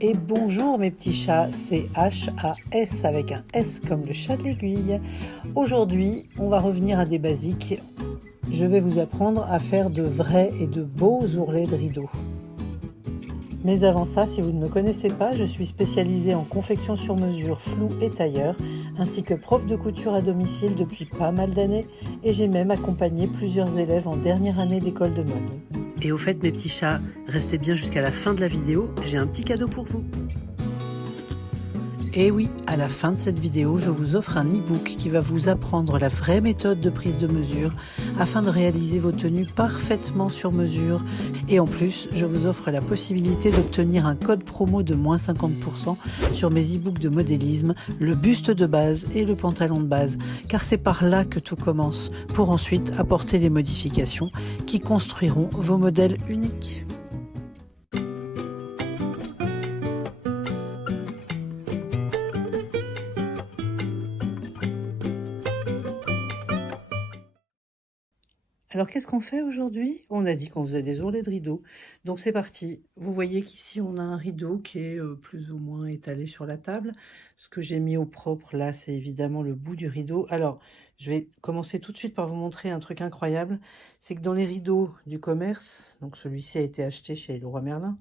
Et bonjour mes petits chats, c'est H-A-S avec un S comme le chat de l'aiguille. Aujourd'hui, on va revenir à des basiques. Je vais vous apprendre à faire de vrais et de beaux ourlets de rideaux. Mais avant ça, si vous ne me connaissez pas, je suis spécialisée en confection sur mesure, flou et tailleur, ainsi que prof de couture à domicile depuis pas mal d'années, et j'ai même accompagné plusieurs élèves en dernière année d'école de mode. Et au fait, mes petits chats, restez bien jusqu'à la fin de la vidéo, j'ai un petit cadeau pour vous. Et oui, à la fin de cette vidéo, je vous offre un e-book qui va vous apprendre la vraie méthode de prise de mesure afin de réaliser vos tenues parfaitement sur mesure. Et en plus, je vous offre la possibilité d'obtenir un code promo de moins 50% sur mes e-books de modélisme, le buste de base et le pantalon de base, car c'est par là que tout commence, pour ensuite apporter les modifications qui construiront vos modèles uniques. Alors qu'est-ce qu'on fait aujourd'hui? On a dit qu'on faisait des ourlets de rideaux. Donc c'est parti. Vous voyez qu'ici on a un rideau qui est plus ou moins étalé sur la table. Ce que j'ai mis au propre là, c'est évidemment le bout du rideau. Alors je vais commencer tout de suite par vous montrer un truc incroyable. C'est que dans les rideaux du commerce, donc celui-ci a été acheté chez Leroy Merlin,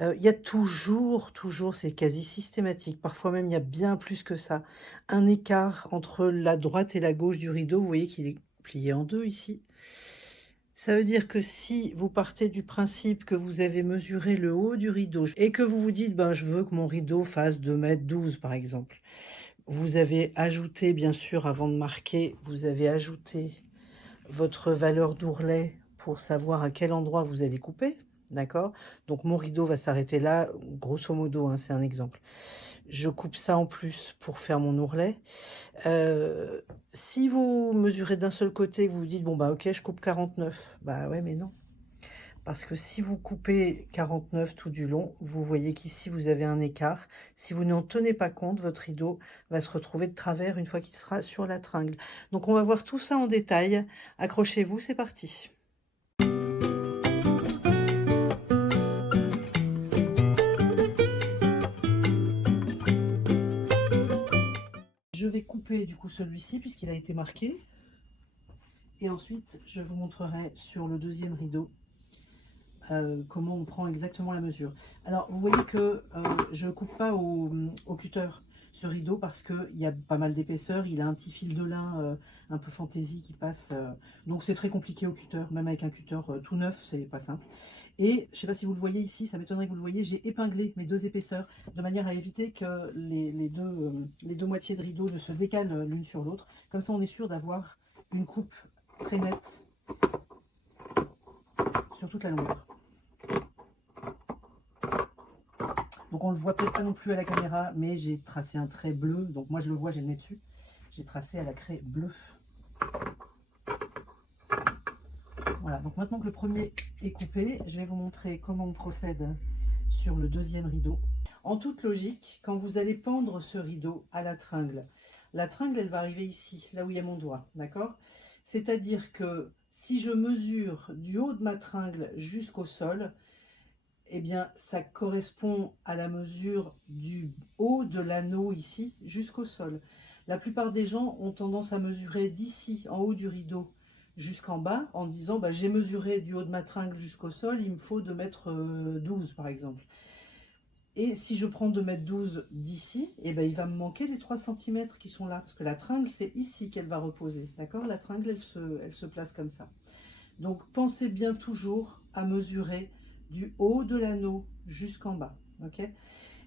il y a toujours, c'est quasi systématique. Parfois même il y a bien plus que ça. Un écart entre la droite et la gauche du rideau. Vous voyez qu'il est plié en deux ici. Ça veut dire que si vous partez du principe que vous avez mesuré le haut du rideau et que vous vous dites, ben, je veux que mon rideau fasse 2,12 m par exemple, vous avez ajouté, bien sûr, avant de marquer, vous avez ajouté votre valeur d'ourlet pour savoir à quel endroit vous allez couper, d'accord? Donc mon rideau va s'arrêter là, grosso modo, hein, c'est un exemple. Je coupe ça en plus pour faire mon ourlet. Si vous mesurez d'un seul côté, vous vous dites, bon bah ok, je coupe 49. Bah ouais, mais non. Parce que si vous coupez 49 tout du long, vous voyez qu'ici vous avez un écart. Si vous n'en tenez pas compte, votre rideau va se retrouver de travers une fois qu'il sera sur la tringle. Donc on va voir tout ça en détail. Accrochez-vous, c'est parti. Je vais couper du coup celui-ci puisqu'il a été marqué. Et ensuite, je vous montrerai sur le deuxième rideau comment on prend exactement la mesure. Alors, vous voyez que je ne coupe pas au cutter ce rideau parce qu'il y a pas mal d'épaisseur. Il a un petit fil de lin un peu fantaisie qui passe. Donc, c'est très compliqué au cutter. Même avec un cutter tout neuf, c'est pas simple. Et je ne sais pas si vous le voyez ici, ça m'étonnerait que vous le voyez, j'ai épinglé mes deux épaisseurs de manière à éviter que les deux moitiés de rideau ne se décalent l'une sur l'autre. Comme ça, on est sûr d'avoir une coupe très nette sur toute la longueur. Donc on ne le voit peut-être pas non plus à la caméra, mais j'ai tracé un trait bleu. Donc moi je le vois, j'ai le nez dessus. J'ai tracé à la craie bleue. Voilà, donc maintenant que le premier est coupé, je vais vous montrer comment on procède sur le deuxième rideau. En toute logique, quand vous allez pendre ce rideau à la tringle elle va arriver ici, là où il y a mon doigt, d'accord? C'est-à-dire que si je mesure du haut de ma tringle jusqu'au sol, eh bien, ça correspond à la mesure du haut de l'anneau ici jusqu'au sol. La plupart des gens ont tendance à mesurer d'ici, en haut du rideau, jusqu'en bas, en disant bah, j'ai mesuré du haut de ma tringle jusqu'au sol, il me faut 2,12 m par exemple. Et si je prends 2,12 m d'ici, eh ben, il va me manquer les 3 cm qui sont là, parce que la tringle, c'est ici qu'elle va reposer. D'accord? La tringle, elle se place comme ça. Donc, pensez bien toujours à mesurer du haut de l'anneau jusqu'en bas. Okay,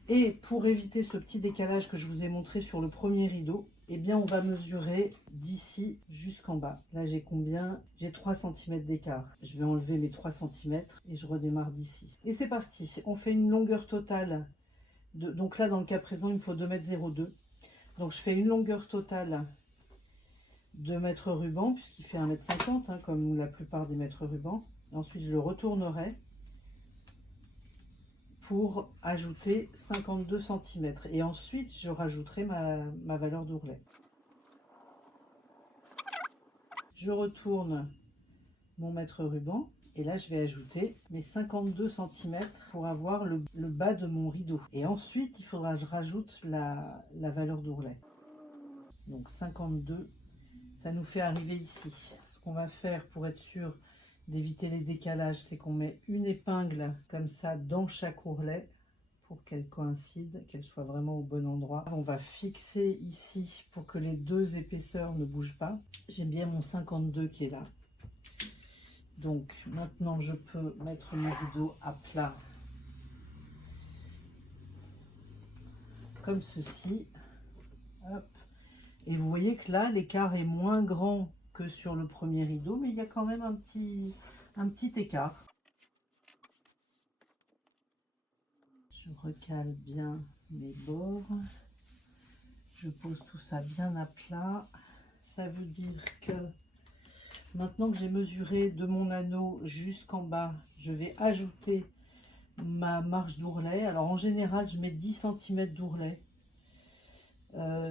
et pour éviter ce petit décalage que je vous ai montré sur le premier rideau, eh bien, on va mesurer d'ici jusqu'en bas. Là, j'ai combien? J'ai 3 cm d'écart. Je vais enlever mes 3 cm et je redémarre d'ici. Et c'est parti. On fait une longueur totale. Donc là, dans le cas présent, il me faut 2,02 m. Donc, je fais une longueur totale de mètre ruban, puisqu'il fait 1,50 m, hein, comme la plupart des mètres rubans. Ensuite, je le retournerai pour ajouter 52 cm. Et ensuite, je rajouterai ma valeur d'ourlet. Je retourne mon mètre ruban Et là, je vais ajouter mes 52 cm pour avoir le bas de mon rideau. Et ensuite, il faudra que je rajoute la valeur d'ourlet. Donc 52, ça nous fait arriver ici. Ce qu'on va faire pour être sûr d'éviter les décalages, c'est qu'on met une épingle comme ça dans chaque ourlet pour qu'elle coïncide, qu'elle soit vraiment au bon endroit. On va fixer ici pour que les deux épaisseurs ne bougent pas. J'aime bien mon 52 qui est là. Donc maintenant je peux mettre mon rideau à plat comme ceci. Hop. Et vous voyez que là l'écart est moins grand que sur le premier rideau, mais il y a quand même un petit écart. Je recale bien mes bords. Je pose tout ça bien à plat. Ça veut dire que maintenant que j'ai mesuré de mon anneau jusqu'en bas, je vais ajouter ma marge d'ourlet. Alors en général, je mets 10 cm d'ourlet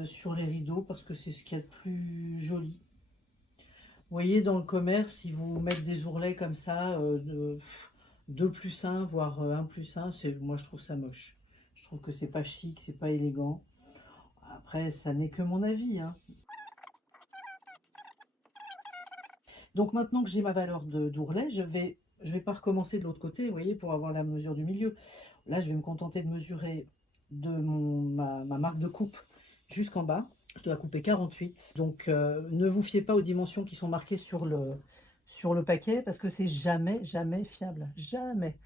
sur les rideaux parce que c'est ce qu'il y a de plus joli. Vous voyez, dans le commerce, ils vous mettent des ourlets comme ça, 2+1, voire 1+1. Moi, je trouve ça moche. Je trouve que c'est pas chic, c'est pas élégant. Après, ça n'est que mon avis, hein. Donc maintenant que j'ai ma valeur d'ourlet, je vais pas recommencer de l'autre côté, vous voyez, pour avoir la mesure du milieu. Là, je vais me contenter de mesurer de ma marque de coupe jusqu'en bas. Je dois couper 48. Donc, ne vous fiez pas aux dimensions qui sont marquées sur le paquet parce que c'est jamais fiable. Jamais.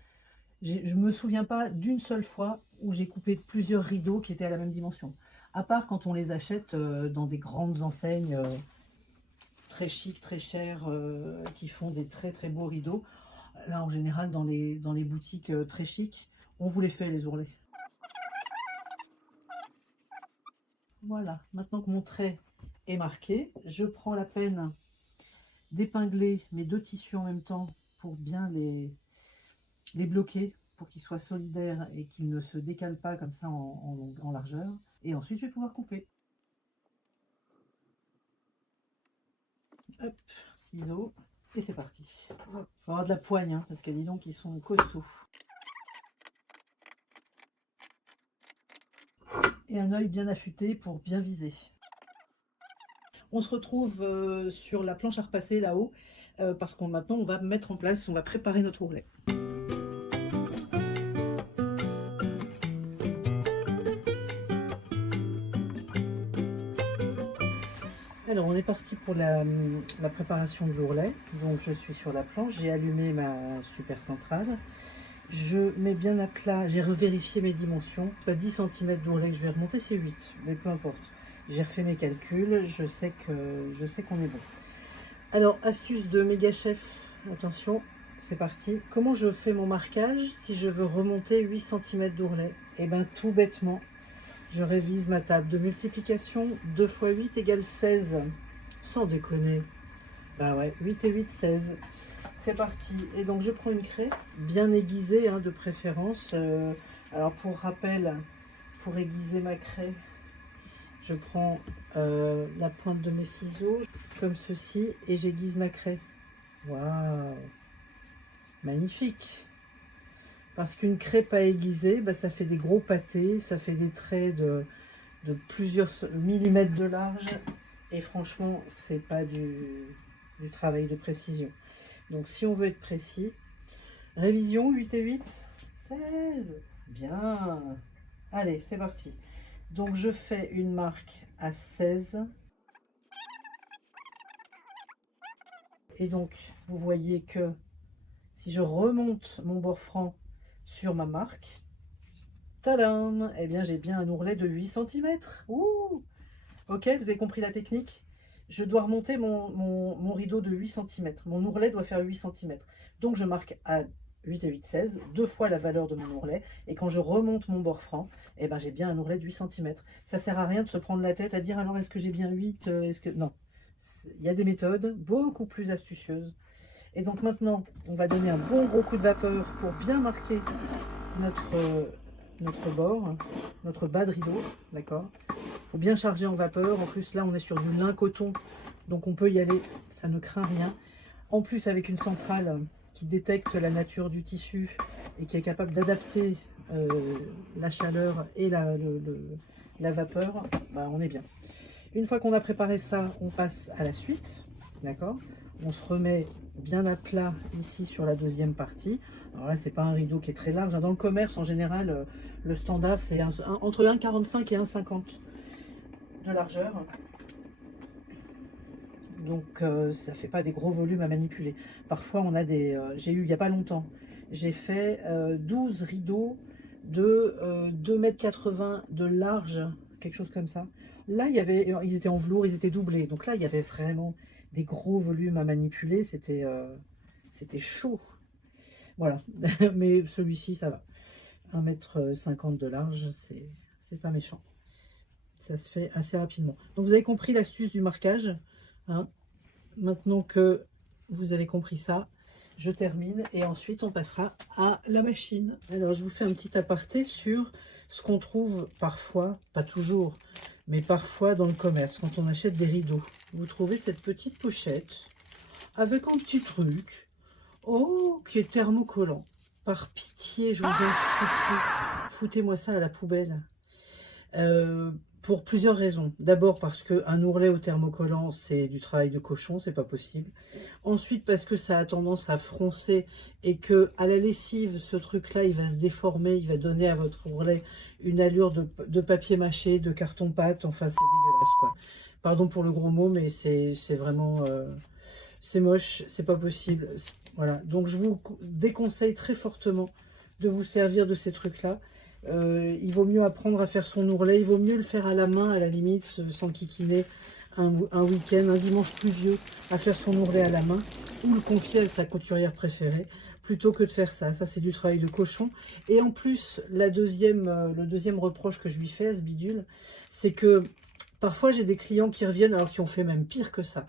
Je me souviens pas d'une seule fois où j'ai coupé plusieurs rideaux qui étaient à la même dimension. À part quand on les achète dans des grandes enseignes très chic, très chers, qui font des très beaux rideaux. Là, en général, dans les boutiques très chic, on vous les fait, les ourlets. Voilà, maintenant que mon trait est marqué, je prends la peine d'épingler mes deux tissus en même temps pour bien les bloquer, pour qu'ils soient solidaires et qu'ils ne se décalent pas comme ça en largeur. Et ensuite, je vais pouvoir couper. Hop, ciseaux, et c'est parti. Il faut avoir de la poigne, hein, parce que dis donc, ils sont costauds. Et un œil bien affûté pour bien viser. On se retrouve sur la planche à repasser là-haut, parce qu'on maintenant on va mettre en place, on va préparer notre ourlet. Alors on est parti pour la préparation de l'ourlet. Donc je suis sur la planche, j'ai allumé ma super centrale. Je mets bien à plat, j'ai revérifié mes dimensions. Pas 10 cm d'ourlet que je vais remonter, c'est 8, mais peu importe. J'ai refait mes calculs, je sais qu'on est bon. Alors, astuce de méga chef, attention, c'est parti. Comment je fais mon marquage si je veux remonter 8 cm d'ourlet? Eh bien, tout bêtement, je révise ma table de multiplication. 2 x 8 égale 16. Sans déconner. Bah ouais, 8 et 8, 16. C'est parti. Et donc je prends une craie bien aiguisée, hein, de préférence. Alors pour rappel, pour aiguiser ma craie, je prends la pointe de mes ciseaux comme ceci et j'aiguise ma craie. Waouh, magnifique. Parce qu'une craie pas aiguisée, bah, ça fait des gros pâtés, ça fait des traits de plusieurs millimètres de large. Et franchement, c'est pas du travail de précision. Donc si on veut être précis, révision 8 et 8, 16. Bien. Allez, c'est parti. Donc je fais une marque à 16. Et donc vous voyez que si je remonte mon bord franc sur ma marque, tadam, eh bien j'ai bien un ourlet de 8 cm. Ouh. Ok, vous avez compris la technique? Je dois remonter mon rideau de 8 cm. Mon ourlet doit faire 8 cm. Donc je marque à 8 et 8, 16, 2 fois la valeur de mon ourlet. Et quand je remonte mon bord franc, eh ben, j'ai bien un ourlet de 8 cm. Ça ne sert à rien de se prendre la tête à dire alors est-ce que j'ai bien 8 Non. Il y a des méthodes beaucoup plus astucieuses. Et donc maintenant, on va donner un bon gros coup de vapeur pour bien marquer notre bord, notre bas de rideau, d'accord? Il faut bien charger en vapeur. En plus, là, on est sur du lin coton, donc on peut y aller, ça ne craint rien. En plus, avec une centrale qui détecte la nature du tissu et qui est capable d'adapter la chaleur et la vapeur, bah, on est bien. Une fois qu'on a préparé ça, on passe à la suite, d'accord? On se remet bien à plat ici sur la deuxième partie. Alors là, c'est pas un rideau qui est très large. Dans le commerce, en général, le standard, c'est entre 1,45 et 1,50 de largeur. Donc, ça fait pas des gros volumes à manipuler. Parfois, on a des... j'ai eu, il n'y a pas longtemps, j'ai fait 12 rideaux de 2,80 m de large, quelque chose comme ça. Là, ils étaient en velours, ils étaient doublés. Donc là, il y avait vraiment des gros volumes à manipuler. C'était chaud. Voilà. Mais celui-ci, ça va. 1,50 m de large, c'est pas méchant. Ça se fait assez rapidement. Donc, vous avez compris l'astuce du marquage. Hein. Maintenant que vous avez compris ça, je termine et ensuite on passera à la machine. Alors, je vous fais un petit aparté sur ce qu'on trouve parfois, pas toujours, mais parfois dans le commerce, quand on achète des rideaux. Vous trouvez cette petite pochette avec un petit truc, oh, qui est thermocollant. Par pitié, je vous en supplie, foutez-moi ça à la poubelle. Pour plusieurs raisons. D'abord parce qu'un ourlet au thermocollant, c'est du travail de cochon, c'est pas possible. Ensuite parce que ça a tendance à froncer et que à la lessive, ce truc-là, il va se déformer, il va donner à votre ourlet une allure de papier mâché, de carton-pâte, enfin c'est dégueulasse quoi. Pardon pour le gros mot, mais c'est vraiment... c'est moche, c'est pas possible. Voilà, donc je vous déconseille très fortement de vous servir de ces trucs-là. Il vaut mieux apprendre à faire son ourlet, il vaut mieux le faire à la main à la limite, sans kikiner un week-end, un dimanche pluvieux, à faire son ourlet à la main, ou le confier à sa couturière préférée, plutôt que de faire ça. Ça c'est du travail de cochon. Et en plus, le deuxième reproche que je lui fais à ce bidule, c'est que parfois j'ai des clients qui reviennent, alors qui ont fait même pire que ça.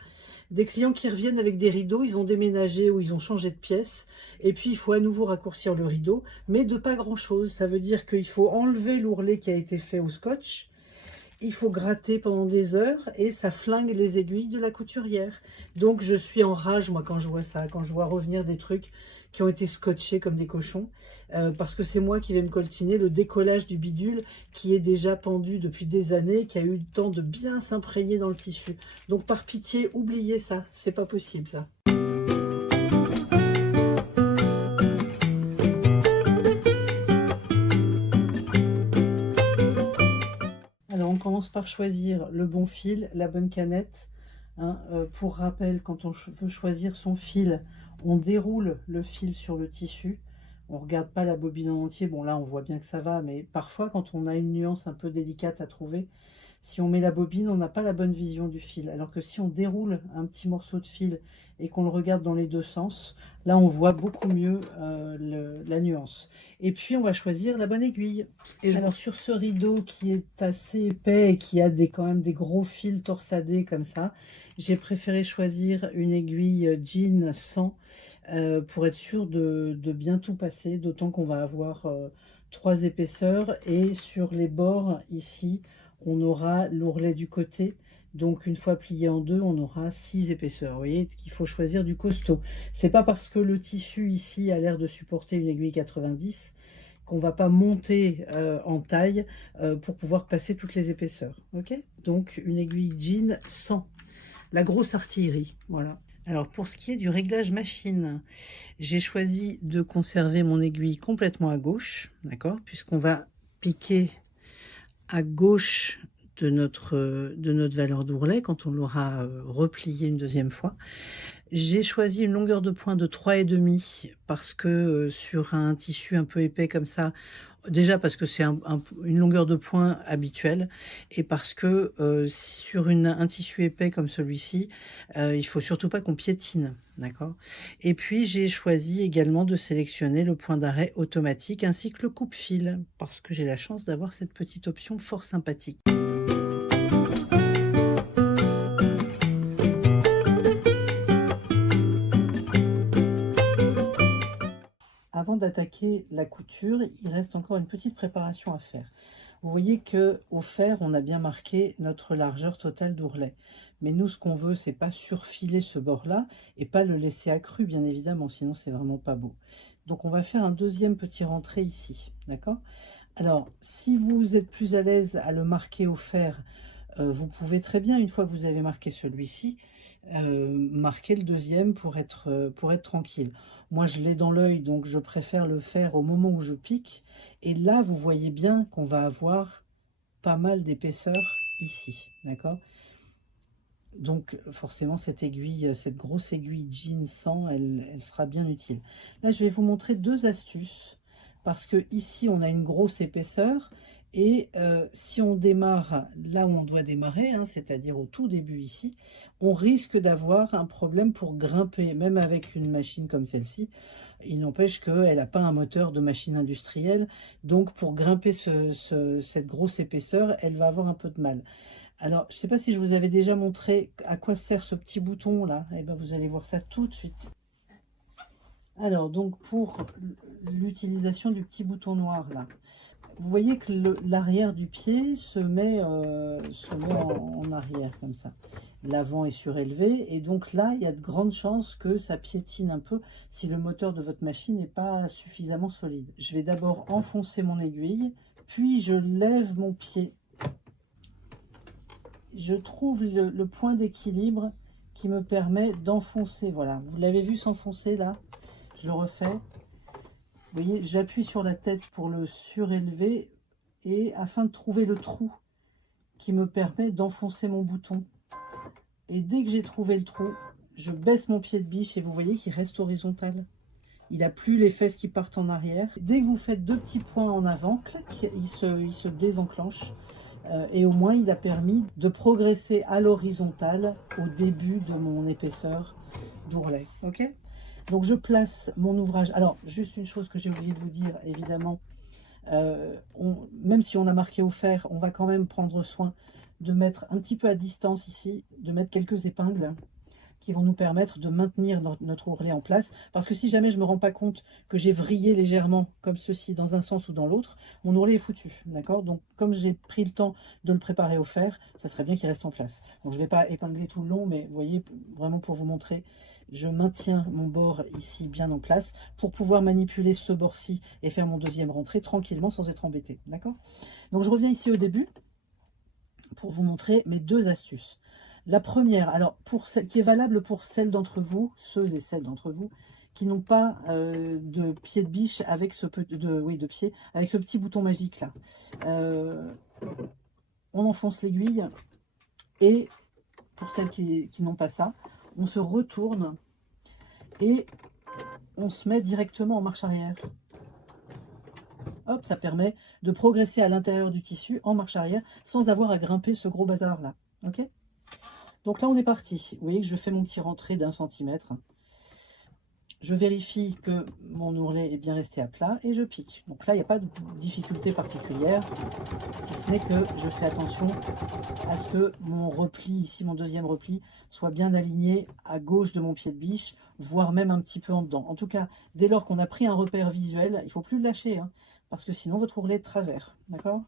Des clients qui reviennent avec des rideaux, ils ont déménagé ou ils ont changé de pièce, et puis il faut à nouveau raccourcir le rideau, mais de pas grand chose. Ça veut dire qu'il faut enlever l'ourlet qui a été fait au scotch, il faut gratter pendant des heures, et ça flingue les aiguilles de la couturière. Donc je suis en rage, moi, quand je vois ça, quand je vois revenir des trucs qui ont été scotchés comme des cochons, parce que c'est moi qui vais me coltiner le décollage du bidule qui est déjà pendu depuis des années, qui a eu le temps de bien s'imprégner dans le tissu. Donc par pitié, oubliez ça, c'est pas possible ça. Alors on commence par choisir le bon fil, la bonne canette. Hein, pour rappel, quand on veut choisir son fil, on déroule le fil sur le tissu. On ne regarde pas la bobine en entier. Bon, là, on voit bien que ça va, mais parfois, quand on a une nuance un peu délicate à trouver, si on met la bobine, on n'a pas la bonne vision du fil. Alors que si on déroule un petit morceau de fil et qu'on le regarde dans les deux sens, là, on voit beaucoup mieux la nuance. Et puis, on va choisir la bonne aiguille. Et alors, sur ce rideau qui est assez épais et qui a quand même des gros fils torsadés comme ça, j'ai préféré choisir une aiguille jean 100 pour être sûr de bien tout passer, d'autant qu'on va avoir 3 épaisseurs, et sur les bords ici on aura l'ourlet du côté, donc une fois plié en deux on aura 6 épaisseurs. Vous voyez qu'il faut choisir du costaud. C'est pas parce que le tissu ici a l'air de supporter une aiguille 90 qu'on va pas monter en taille pour pouvoir passer toutes les épaisseurs. Ok, donc une aiguille jean 100, la grosse artillerie, voilà. Alors pour ce qui est du réglage machine, j'ai choisi de conserver mon aiguille complètement à gauche, d'accord, puisqu'on va piquer à gauche de notre valeur d'ourlet quand on l'aura replié une deuxième fois. J'ai choisi une longueur de pointe de 3,5 parce que sur un tissu un peu épais comme ça, déjà parce que c'est une longueur de point habituelle, et parce que sur un tissu épais comme celui-ci, il faut surtout pas qu'on piétine, d'accord. Et puis j'ai choisi également de sélectionner le point d'arrêt automatique ainsi que le coupe-fil, parce que j'ai la chance d'avoir cette petite option fort sympathique. Avant d'attaquer la couture, il reste encore une petite préparation à faire. Vous voyez que au fer, on a bien marqué notre largeur totale d'ourlet. Mais nous, ce qu'on veut, c'est pas surfiler ce bord-là et pas le laisser accru, bien évidemment, sinon c'est vraiment pas beau. Donc on va faire un deuxième petit rentré ici, d'accord? Alors, si vous êtes plus à l'aise à le marquer au fer, vous pouvez très bien, une fois que vous avez marqué celui-ci, marquer le deuxième pour être tranquille. Moi, je l'ai dans l'œil, donc je préfère le faire au moment où je pique. Et là, vous voyez bien qu'on va avoir pas mal d'épaisseur ici, d'accord? Donc, forcément, cette aiguille, cette grosse aiguille jean 100, elle sera bien utile. Là, je vais vous montrer deux astuces, parce que ici, on a une grosse épaisseur, et si on démarre là où on doit démarrer, hein, c'est-à-dire au tout début ici, on risque d'avoir un problème pour grimper, même avec une machine comme celle-ci. Il n'empêche qu'elle n'a pas un moteur de machine industrielle, donc pour grimper cette grosse épaisseur, elle va avoir un peu de mal. Alors, je ne sais pas si je vous avais déjà montré à quoi sert ce petit bouton là. Eh bien, vous allez voir ça tout de suite. Alors, donc pour l'utilisation du petit bouton noir là, vous voyez que l'arrière du pied se met en arrière comme ça. L'avant est surélevé et donc là, il y a de grandes chances que ça piétine un peu si le moteur de votre machine n'est pas suffisamment solide. Je vais d'abord enfoncer mon aiguille, puis je lève mon pied. Je trouve le point d'équilibre qui me permet d'enfoncer. Voilà, vous l'avez vu s'enfoncer là. Je le refais. Vous voyez, j'appuie sur la tête pour le surélever et afin de trouver le trou qui me permet d'enfoncer mon bouton. Et dès que j'ai trouvé le trou, je baisse mon pied de biche et vous voyez qu'il reste horizontal. Il n'a plus les fesses qui partent en arrière. Dès que vous faites deux petits points en avant, clac, il se désenclenche. Et au moins, il a permis de progresser à l'horizontale au début de mon épaisseur d'ourlet. Ok ? Donc, je place mon ouvrage. Alors, juste une chose que j'ai oublié de vous dire, évidemment, même si on a marqué au fer, on va quand même prendre soin de mettre un petit peu à distance ici, de mettre quelques épingles qui vont nous permettre de maintenir notre ourlet en place. Parce que si jamais je ne me rends pas compte que j'ai vrillé légèrement, comme ceci, dans un sens ou dans l'autre, mon ourlet est foutu. D'accord? Donc, comme j'ai pris le temps de le préparer au fer, ça serait bien qu'il reste en place. Donc, je ne vais pas épingler tout le long, mais vous voyez, vraiment pour vous montrer, je maintiens mon bord ici bien en place pour pouvoir manipuler ce bord-ci et faire mon deuxième rentrée tranquillement sans être embêté. D'accord? Donc, je reviens ici au début pour vous montrer mes deux astuces. La première, alors pour celle qui est valable pour celles d'entre vous, ceux et celles d'entre vous qui n'ont pas de pied de biche avec ce avec ce petit bouton magique là. On enfonce l'aiguille et pour celles qui n'ont pas ça, on se retourne et on se met directement en marche arrière. Hop, ça permet de progresser à l'intérieur du tissu en marche arrière sans avoir à grimper ce gros bazar là. Ok ? Donc là, on est parti. Vous voyez que je fais mon petit rentré d'1 centimètre. Je vérifie que mon ourlet est bien resté à plat et je pique. Donc là, il n'y a pas de difficulté particulière, si ce n'est que je fais attention à ce que mon repli, ici mon deuxième repli, soit bien aligné à gauche de mon pied de biche, voire même un petit peu en dedans. En tout cas, dès lors qu'on a pris un repère visuel, il ne faut plus le lâcher, hein, parce que sinon votre ourlet est de travers. D'accord ?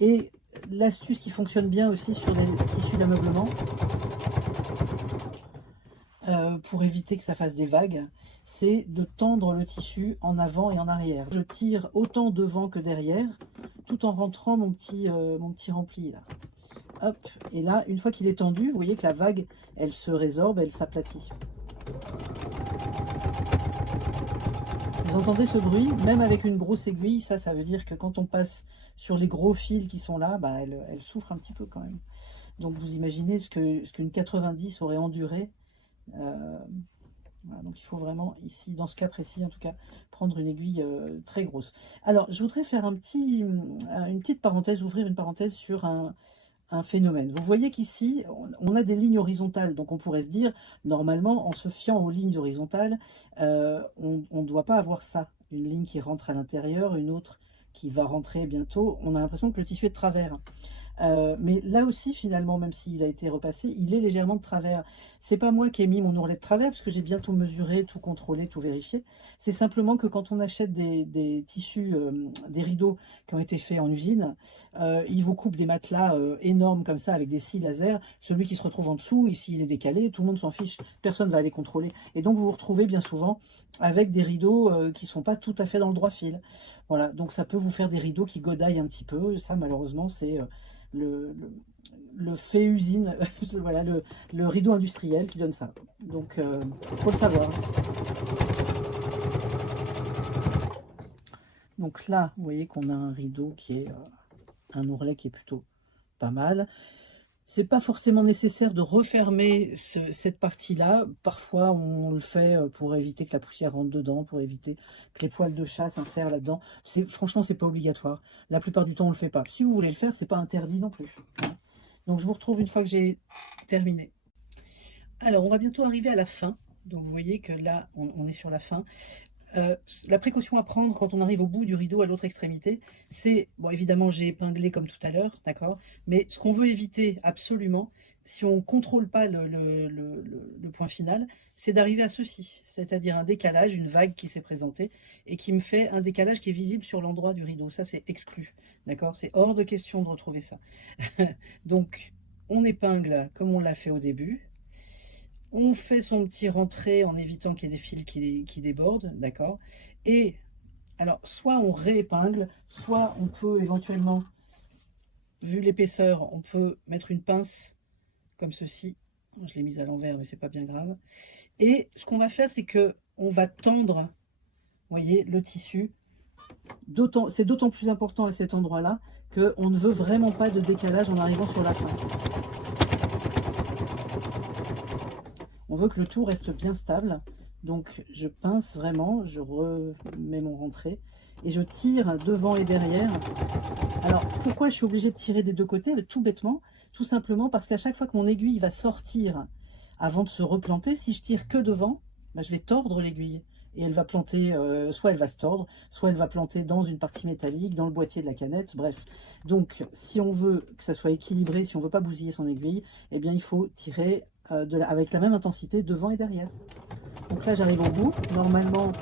Et l'astuce qui fonctionne bien aussi sur les tissus d'ameublement, pour éviter que ça fasse des vagues, c'est de tendre le tissu en avant et en arrière. Je tire autant devant que derrière, tout en rentrant mon petit rempli là. Hop, et là, une fois qu'il est tendu, vous voyez que la vague, elle se résorbe, elle s'aplatit. Vous entendez ce bruit, même avec une grosse aiguille, ça veut dire que quand on passe sur les gros fils qui sont là, bah, elle souffre un petit peu quand même. Donc vous imaginez ce qu'une 90 aurait enduré. Voilà, donc il faut vraiment ici, dans ce cas précis en tout cas, prendre une aiguille très grosse. Alors je voudrais faire une petite parenthèse, ouvrir une parenthèse sur un phénomène. Vous voyez qu'ici, on a des lignes horizontales, donc on pourrait se dire, normalement, en se fiant aux lignes horizontales, on ne doit pas avoir ça. Une ligne qui rentre à l'intérieur, une autre qui va rentrer bientôt. On a l'impression que le tissu est de travers. Mais là aussi, finalement, même s'il a été repassé, il est légèrement de travers. C'est pas moi qui ai mis mon ourlet de travers, parce que j'ai bien tout mesuré, tout contrôlé, tout vérifié. C'est simplement que quand on achète des tissus, des rideaux qui ont été faits en usine, ils vous coupent des matelas énormes comme ça, avec des scies laser. Celui qui se retrouve en dessous, ici il est décalé, tout le monde s'en fiche, personne ne va aller contrôler. Et donc vous vous retrouvez bien souvent avec des rideaux qui ne sont pas tout à fait dans le droit fil. Voilà, donc ça peut vous faire des rideaux qui godaillent un petit peu. Ça, malheureusement, c'est le fait usine, voilà, le rideau industriel qui donne ça. Donc, il faut le savoir. Donc là, vous voyez qu'on a un rideau qui est un ourlet qui est plutôt pas mal. C'est pas forcément nécessaire de refermer cette partie-là. Parfois, on le fait pour éviter que la poussière rentre dedans, pour éviter que les poils de chat s'insèrent là-dedans. Franchement, c'est pas obligatoire. La plupart du temps, on le fait pas. Si vous voulez le faire, c'est pas interdit non plus. Donc, je vous retrouve une fois que j'ai terminé. Alors, on va bientôt arriver à la fin. Donc, vous voyez que là, on est sur la fin. La précaution à prendre quand on arrive au bout du rideau à l'autre extrémité, c'est, bon évidemment j'ai épinglé comme tout à l'heure, d'accord, mais ce qu'on veut éviter absolument, si on ne contrôle pas le point final, c'est d'arriver à ceci, c'est-à-dire un décalage, une vague qui s'est présentée et qui me fait un décalage qui est visible sur l'endroit du rideau. Ça c'est exclu, d'accord, c'est hors de question de retrouver ça. Donc on épingle comme on l'a fait au début. On fait son petit rentré en évitant qu'il y ait des fils qui débordent, d'accord. Et alors, soit on réépingle, soit on peut éventuellement, vu l'épaisseur, on peut mettre une pince comme ceci. Je l'ai mise à l'envers, mais c'est pas bien grave. Et ce qu'on va faire, c'est que on va tendre, vous voyez, le tissu. C'est d'autant plus important à cet endroit-là qu'on ne veut vraiment pas de décalage en arrivant sur la fin. On veut que le tout reste bien stable, donc je pince vraiment, je remets mon rentré et je tire devant et derrière. Alors pourquoi je suis obligée de tirer des deux côtés? Tout bêtement, tout simplement parce qu'à chaque fois que mon aiguille va sortir avant de se replanter, si je tire que devant, ben, je vais tordre l'aiguille et elle va planter, soit elle va se tordre, soit elle va planter dans une partie métallique, dans le boîtier de la canette, bref. Donc si on veut que ça soit équilibré, si on ne veut pas bousiller son aiguille, eh bien il faut tirer avec la même intensité devant et derrière. Donc là j'arrive au bout. Normalement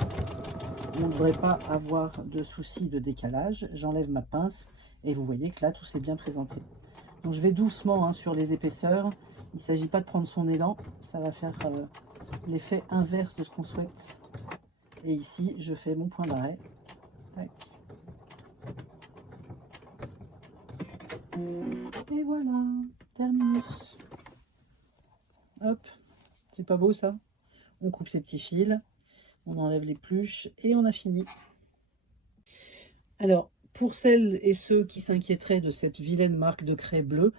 on ne devrait pas avoir de souci de décalage. J'enlève ma pince et vous voyez que là tout s'est bien présenté. Donc je vais doucement sur les épaisseurs. Il ne s'agit pas de prendre son élan, ça va faire l'effet inverse de ce qu'on souhaite. Et ici je fais mon point d'arrêt. Et voilà, terminus. Hop, c'est pas beau ça? On coupe ces petits fils, on enlève les pluches et on a fini. Alors, pour celles et ceux qui s'inquiéteraient de cette vilaine marque de craie bleue,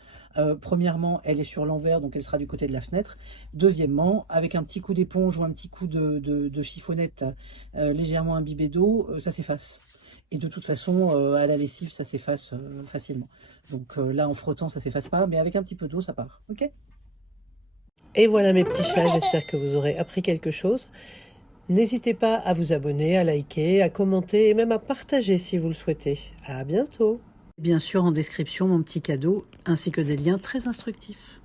premièrement, elle est sur l'envers, donc elle sera du côté de la fenêtre. Deuxièmement, avec un petit coup d'éponge ou un petit coup de chiffonnette légèrement imbibé d'eau, ça s'efface. Et de toute façon, à la lessive, ça s'efface facilement. Donc là, en frottant, ça s'efface pas, mais avec un petit peu d'eau, ça part. Ok ? Et voilà mes petits chats, j'espère que vous aurez appris quelque chose. N'hésitez pas à vous abonner, à liker, à commenter et même à partager si vous le souhaitez. À bientôt. Bien sûr, en description, mon petit cadeau, ainsi que des liens très instructifs.